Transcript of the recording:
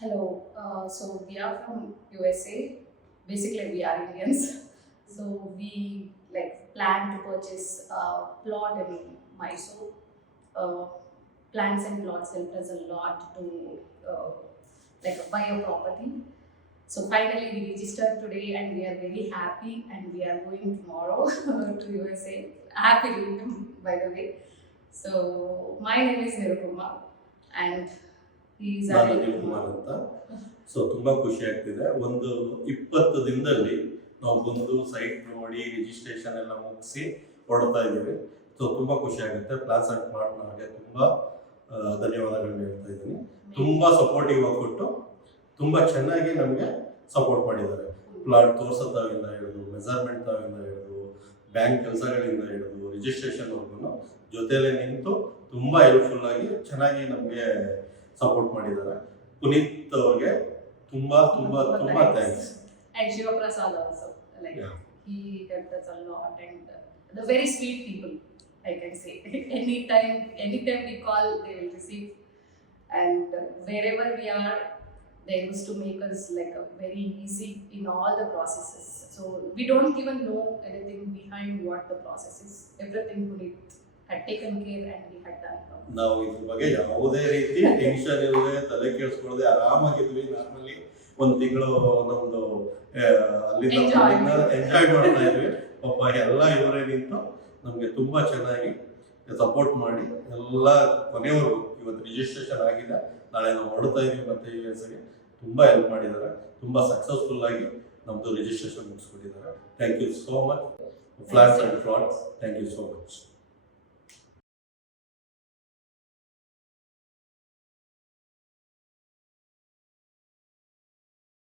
Hello. So we are from USA. Basically, we are Indians. So we plan to purchase a plot in Mysore. Uh, Plans and plots helped us a lot to buy a property. So finally, we registered today, and we are very happy. And we are going tomorrow to USA. Happily, by the way. So my name is Nirupama, and he is ನಾನು our Anil Kumar ಅಂತ. So ತುಂಬಾ ಖುಷಿ ಆಗ್ತಿದೆ. ಒಂದು 20 ದಿನದಲ್ಲಿ ನಾವು ಬಂದು site ನೋಡಿ ರಿಜಿಸ್ಟ್ರೇಷನ್ ಎಲ್ಲ ಮುಗಿಸಿ ಹೊರಡ್ತಾ ಇದ್ದೀವಿ. ಸೊ ತುಂಬಾ ಖುಷಿ ಆಗುತ್ತೆ. ಪ್ಲಾನ್ಸ್ ಅಂಡ್ ಪಾರ್ಟ್ನರ್ಗೆ ತುಂಬಾ ಧನ್ಯವಾದಗಳನ್ನ ಹೇಳ್ತಾ ಇದ್ದೀನಿ. ತುಂಬಾ ಸಪೋರ್ಟಿವ್ ಆಗಿ ಕೊಟ್ಟು ತುಂಬಾ ಚೆನ್ನಾಗಿ ನಮಗೆ ಸಪೋರ್ಟ್ ಮಾಡಿದ್ದಾರೆ. ಪ್ಲಾಟ್ ತೋರ್ಸೋದಾಗಿಂದ ಹಿಡಿದು, ಮೆಜರ್ಮೆಂಟ್ ತಾವಿಂದ ಹಿಡಿದು, ಬ್ಯಾಂಕ್ ಕೆಲಸಗಳಿಂದ ಹಿಡಿದು, ರಿಜಿಸ್ಟ್ರೇಷನ್ವರೆಗೂ ಜೊತೆಲೇ ನಿಂತು ತುಂಬಾ ಹೆಲ್ಪ್ಫುಲ್ ಆಗಿ ಚೆನ್ನಾಗಿ ನಮಗೆ ಸಪೋರ್ಟ್ ಮಾಡಿದ್ದಾರೆ. ಪುನೀತ್ ಅವ್ರಿಗೆ ತುಂಬಾ ತುಂಬಾ ತುಂಬಾ thanks. And Shiva Prasad also, Yeah. he helped us a lot, and the very sweet people, I can say. anytime we call, they will receive, and wherever we are, they used to make us very easy in all the processes. So we don't even know anything behind what the process is. Everything Puneet had taken care and we had done. ನಾವು ಇದ್ರ ಬಗ್ಗೆ ಯಾವುದೇ ರೀತಿ tension ಇಲ್ಲದೆ ತಲೆ ಕೆಡಿಸ್ಕೊಳ್ಳದೆ ಆರಾಮಾಗಿದ್ವಿ. Normally ಒಂದು ತಿಂಗಳು ನಮ್ದು ಅಲ್ಲಿಂದ ಎಂಜಾಯ್ ಮಾಡ್ತಾ ಇದ್ವಿ. ಪಾಪ ಎಲ್ಲ ಇವರೇ ನಿಂತು ನಮಗೆ ತುಂಬಾ ಚೆನ್ನಾಗಿ ಸಪೋರ್ಟ್ ಮಾಡಿ ಎಲ್ಲ ಕೊನೆಯವರು ಇವತ್ತು ರಿಜಿಸ್ಟ್ರೇಷನ್ ಆಗಿದೆ, ನಾಳೆ ನಾವು ಹೊರಡ್ತಾ ಇದೀವಿ ಮತ್ತೆ ಗೆ ತುಂಬಾ ಹೆಲ್ಪ್ ಮಾಡಿದ್ದಾರೆ. ತುಂಬಾ ಸಕ್ಸಸ್ಫುಲ್ ಆಗಿ ನಮ್ದು ರಿಜಿಸ್ಟ್ರೇಷನ್ ಮುಗಿಸ್ಕೊಟ್ಟಿದ್ದಾರೆ. Thank you so much. Flats and flats, thank you so much.